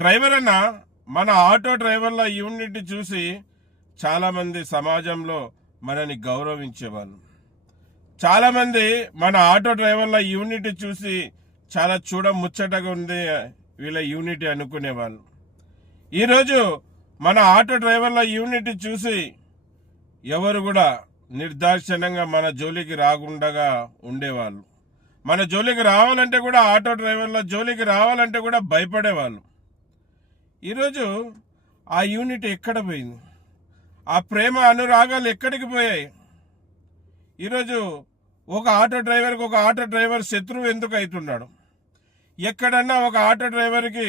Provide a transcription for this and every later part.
Driver అన్న మన auto డ్రైవర్ల యూనిట్ చూసి చాలామంది సమాజంలో మనని గౌరవించేవాళ్ళు. చాలామంది మన ఆటో డ్రైవర్ల యూనిట్ చూసి చాలా ముచ్చటగా ఉంది వీళ్ళ యూనిట్ అనుకునేవాళ్ళు. ఈరోజు మన ఆటో డ్రైవర్ల యూనిట్ చూసి ఎవరు కూడా నిర్దాక్షిణ్యంగా మన జోలికి రాకుండా ఉండేవాళ్ళు. మన జోలికి రావాలంటే కూడా, ఆటో డ్రైవర్ల జోలికి రావాలంటే కూడా భయపడేవాళ్ళు. ఈరోజు ఆ యూనిట్ ఎక్కడ పోయింది? ఆ ప్రేమ అనురాగాలు ఎక్కడికి పోయాయి? ఈరోజు ఒక ఆటో డ్రైవర్ శత్రువు ఎందుకు అవుతున్నాడు? ఎక్కడన్నా ఒక ఆటో డ్రైవర్కి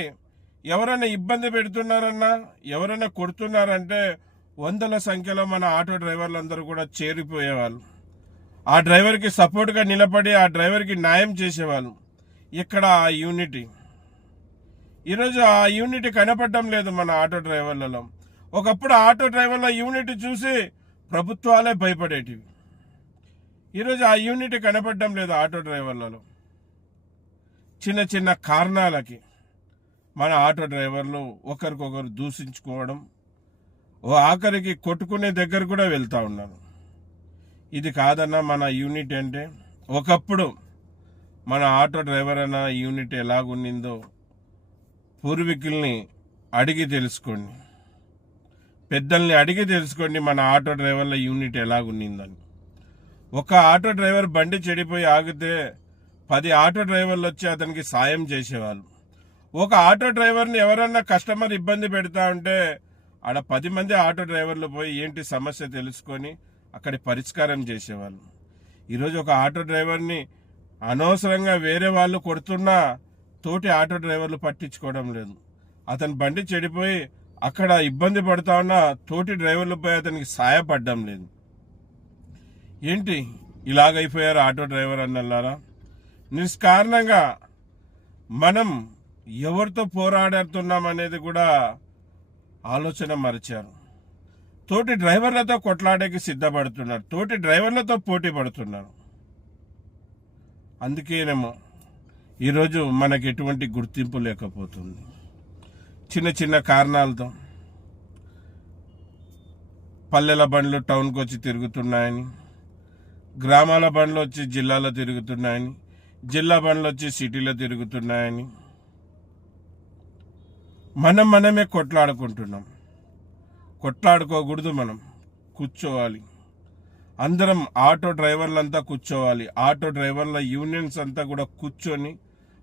ఎవరైనా ఇబ్బంది పెడుతున్నారన్నా, ఎవరైనా కొడుతున్నారంటే వందల సంఖ్యలో మన ఆటో డ్రైవర్లందరూ కూడా చేరిపోయేవాళ్ళు. ఆ డ్రైవర్కి సపోర్ట్గా నిలబడి ఆ డ్రైవర్కి న్యాయం చేసేవాళ్ళు. ఇక్కడ ఆ యూనిటీ, ఈరోజు ఆ యూనిటీ కనపడడం లేదు మన ఆటో డ్రైవర్లలో. ఒకప్పుడు ఆటో డ్రైవర్ల యూనిటీ చూసి ప్రభుత్వాలే భయపడేటివి. ఈరోజు ఆ యూనిటీ కనపడడం లేదు ఆటో డ్రైవర్లలో. చిన్న చిన్న కారణాలకి మన ఆటో డ్రైవర్లు ఒకరికొకరు దూషించుకోవడం, ఆఖరికి కొట్టుకునే దగ్గర కూడా వెళ్తా ఉన్నారు. ఇది కాదన్నా మన యూనిట్ అంటే. ఒకప్పుడు మన ఆటో డ్రైవర్ అన్న యూనిట్ ఎలాగుండిందో పూర్వీకుల్ని అడిగి తెలుసుకోండి, పెద్దల్ని అడిగి తెలుసుకోండి మన ఆటో డ్రైవర్ల యూనిట్ ఎలాగుండిందని. ఒక ఆటో డ్రైవర్ బండి చెడిపోయి ఆగితే 10 ఆటో డ్రైవర్లు వచ్చి అతనికి సాయం చేసేవాళ్ళు. ఒక ఆటో డ్రైవర్ని ఎవరన్నా కస్టమర్ ఇబ్బంది పెడతా ఉంటే ఆడ 10 మంది ఆటో డ్రైవర్లు పోయి ఏంటి సమస్య తెలుసుకొని అక్కడి పరిష్కారం చేసేవాళ్ళు. ఈరోజు ఒక ఆటో డ్రైవర్ని అనవసరంగా వేరే వాళ్ళు కొడుతున్నా తోటి ఆటో డ్రైవర్లు పట్టించుకోవడం లేదు. అతని బండి చెడిపోయి అక్కడ ఇబ్బంది పడతా ఉన్నా తోటి డ్రైవర్లు పోయి అతనికి సాయపడడం లేదు. ఏంటి ఇలాగైపోయారు ఆటో డ్రైవర్ అన్నలారా? నిష్కారణంగా మనం ఎవరితో పోరాడుతున్నాం అనేది కూడా ఆలోచన మరిచారు. తోటి డ్రైవర్లతో కొట్లాడేకి సిద్ధపడుతున్నారు, తోటి డ్రైవర్లతో పోటీ పడుతున్నారు. అందుకేనేమో ఈరోజు మనకి ఎటువంటి గుర్తింపు లేకపోతుంది. చిన్న చిన్న కారణాలతో పల్లెల బండ్లు టౌన్కి వచ్చి తిరుగుతున్నాయని, గ్రామాల బండ్లు వచ్చి జిల్లాలో తిరుగుతున్నాయని, జిల్లా బండ్లు వచ్చి సిటీలో తిరుగుతున్నాయని మనమే కొట్లాడుకుంటున్నాం. కొట్లాడుకోకూడదు, మనం కూర్చోవాలి. అందరం ఆటో డ్రైవర్లంతా కూర్చోవాలి. ఆటో డ్రైవర్ల యూనియన్స్ అంతా కూడా కూర్చొని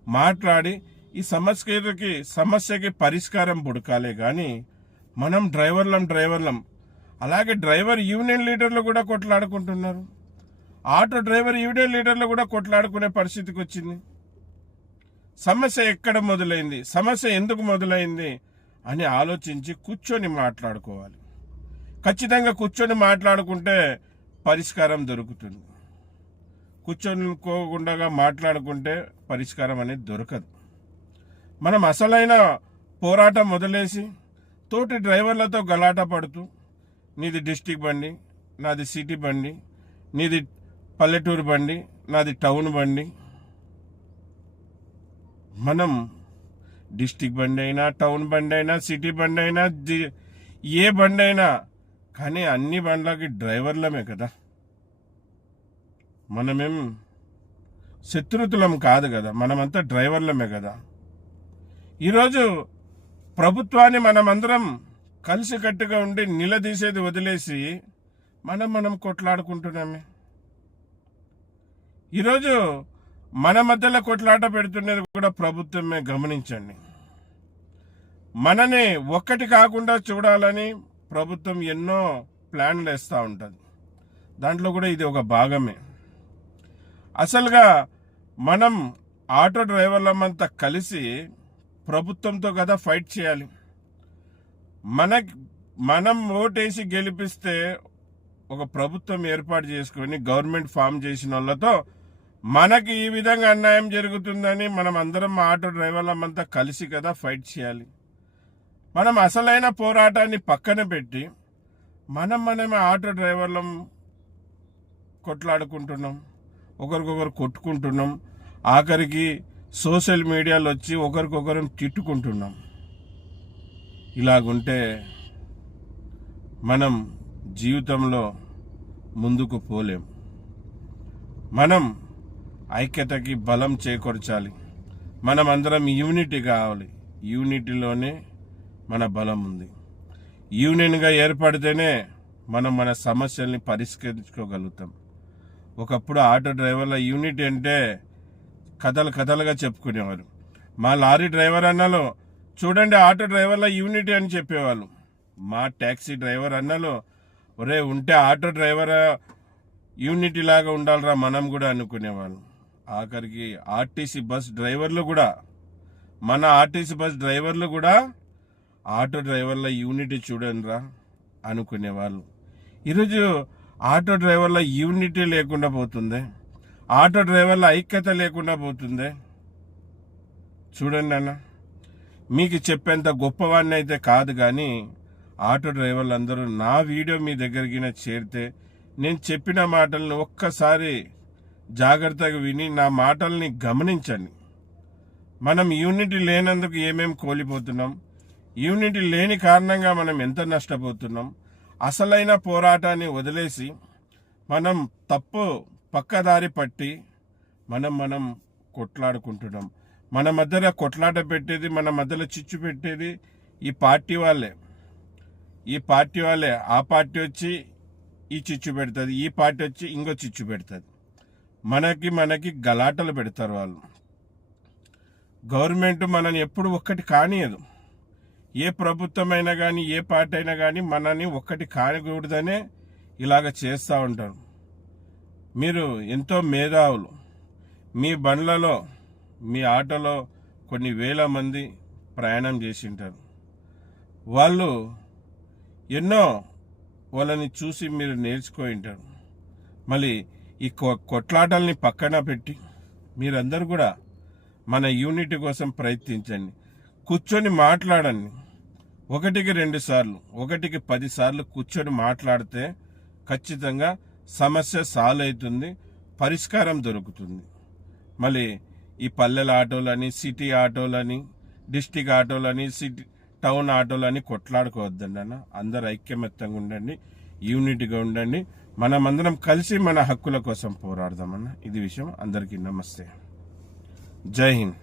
మాట్లాడి ఈ సమస్యకి పరిష్కారం పుడకాలే కానీ మనం డ్రైవర్లం అలాగే డ్రైవర్ యూనియన్ లీడర్లు కూడా కొట్లాడుకుంటున్నారు. ఆటో డ్రైవర్ యూనియన్ లీడర్లు కూడా కొట్లాడుకునే పరిస్థితికి వచ్చింది. సమస్య ఎక్కడ మొదలైంది, సమస్య ఎందుకు మొదలైంది అని ఆలోచించి కూర్చొని మాట్లాడుకోవాలి. ఖచ్చితంగా కూర్చొని మాట్లాడుకుంటే పరిష్కారం దొరుకుతుంది. కూర్చొనికోకుండా మాట్లాడుకుంటే పరిష్కారం అనేది దొరకదు. మనం అసలైన పోరాటం మొదలేసి తోటి డ్రైవర్లతో గలాట పడుతూ, నీది డిస్టిక్ బండి, నాది సిటీ బండి, నీది పల్లెటూరు బండి, నాది టౌన్ బండి. మనం డిస్టిక్ బండి అయినా, టౌన్ బండి అయినా, సిటీ బండి అయినా, ఏ బండి అయినా కానీ అన్ని బండ్లకి డ్రైవర్లమే కదా. మనమేం శత్రుతులం కాదు కదా, మనమంతా డ్రైవర్లమే కదా. ఈరోజు ప్రభుత్వాన్ని మనమందరం కలిసికట్టుగా ఉండి నిలదీసేది వదిలేసి మనం కొట్లాడుకుంటున్నామే. ఈరోజు మన మధ్యలో కొట్లాట పెడుతున్నది కూడా ప్రభుత్వమే. గమనించండి, మనని ఒక్కటి కాకుండా చూడాలని ప్రభుత్వం ఎన్నో ప్లాన్లు వేస్తూ ఉంటుంది. దాంట్లో కూడా ఇది ఒక భాగమే. అసలుగా మనం ఆటో డ్రైవర్లమంతా కలిసి ప్రభుత్వంతో కదా ఫైట్ చేయాలి. మనం ఓటేసి గెలిపిస్తే ఒక ప్రభుత్వం ఏర్పాటు చేసుకొని గవర్నమెంట్ ఫామ్ చేసిన వాళ్ళతో మనకి ఈ విధంగా అన్యాయం జరుగుతుందని మనం అందరం ఆటో డ్రైవర్లమంతా కలిసి కదా ఫైట్ చేయాలి. మనం అసలైన పోరాటాన్ని పక్కన పెట్టి మనమే ఆటో డ్రైవర్లం కొట్లాడుకుంటున్నాం, ఒకరికొకరు కొట్టుకుంటున్నాం, ఆఖరికి సోషల్ మీడియాలో వచ్చి ఒకరికొకరు తిట్టుకుంటున్నాం. ఇలాగుంటే మనం జీవితంలో ముందుకు పోలేం. మనం ఐక్యతకి బలం చేకూర్చాలి. మనం అందరం యూనిటీ కావాలి. యూనిటీలోనే మన బలం ఉంది. యూనియన్గా ఏర్పడితేనే మనం మన సమస్యల్ని పరిష్కరించుకోగలుగుతాం. ఒకప్పుడు ఆటో డ్రైవర్ల యూనిటీ అంటే కథలుగా చెప్పుకునేవారు. మా లారీ డ్రైవర్ అన్నలో చూడండి ఆటో డ్రైవర్ల యూనిటీ అని చెప్పేవాళ్ళు. మా ట్యాక్సీ డ్రైవర్ అన్నలో ఒరే ఉంటే ఆటో డ్రైవర్ యూనిటీ లాగా ఉండాలిరా మనం కూడా అనుకునేవాళ్ళం. ఆఖరికి ఆర్టీసీ బస్ డ్రైవర్లు కూడా, మన ఆర్టీసీ బస్ డ్రైవర్లు కూడా ఆటో డ్రైవర్ల యూనిటీ చూడండిరా అనుకునేవాళ్ళు. ఈరోజు ఆటో డ్రైవర్ల యూనిటీ లేకుండా పోతుంది. ఆటో డ్రైవర్ల ఐక్యత లేకుండా పోతుంది. చూడండి అన్న, మీకు చెప్పేంత గొప్పవాడిని అయితే కాదు, కానీ ఆటో డ్రైవర్లు అందరూ నా వీడియో మీ దగ్గరికి చేరితే నేను చెప్పిన మాటల్ని ఒక్కసారి జాగ్రత్తగా విని నా మాటల్ని గమనించండి. మనం యూనిటీ లేనందుకు ఏమేం కోల్పోతున్నాం, యూనిటీ లేని కారణంగా మనం ఎంత నష్టపోతున్నాం. అసలైన పోరాటాన్ని వదిలేసి మనం తప్పు పక్కదారి పట్టి మనం కొట్లాడుకుంటున్నాం. మన మధ్యలో కొట్లాట పెట్టేది, మన మధ్యలో చిచ్చు పెట్టేది ఈ పార్టీ వాళ్ళే. ఆ పార్టీ వచ్చి ఈ చిచ్చు పెడుతుంది, ఈ పార్టీ వచ్చి ఇంకో చిచ్చు పెడుతుంది. మనకి గలాటలు పెడతారు వాళ్ళు. గవర్నమెంట్ మనని ఎప్పుడు ఒక్కటి కానియదు. ఏ ప్రభుత్వం అయినా కానీ, ఏ పార్టీ అయినా కానీ మనని ఒక్కటి కానికూడదనే ఇలాగ చేస్తూ ఉంటారు. మీరు ఎంతో మేధావులు. మీ బండ్లలో, మీ ఆటోలో కొన్ని వేల మంది ప్రయాణం చేసి ఉంటారు. వాళ్ళు ఎన్నో వాళ్ళని చూసి మీరు నేర్చుకొని ఉంటారు. మళ్ళీ ఈ కొట్లాటల్ని పక్కన పెట్టి మీరందరూ కూడా మన యూనిటీ కోసం ప్రయత్నించండి. కూర్చొని మాట్లాడండి. 1కి 2 సార్లు, 1కి 10 సార్లు కూర్చొని మాట్లాడితే ఖచ్చితంగా సమస్య సాల్వ్ అవుతుంది, పరిష్కారం దొరుకుతుంది. మళ్ళీ ఈ పల్లెల ఆటోలని, సిటీ ఆటోలని, డిస్టిక్ ఆటోలని, సిటీ టౌన్ ఆటోలని కొట్లాడుకోవద్దండి అన్న. అందరు ఐక్యమత్యంగా ఉండండి, యూనిటీగా ఉండండి. మనమందరం కలిసి మన హక్కుల కోసం పోరాడదామన్న. ఇది విషయం. అందరికీ నమస్తే. జై హింద్.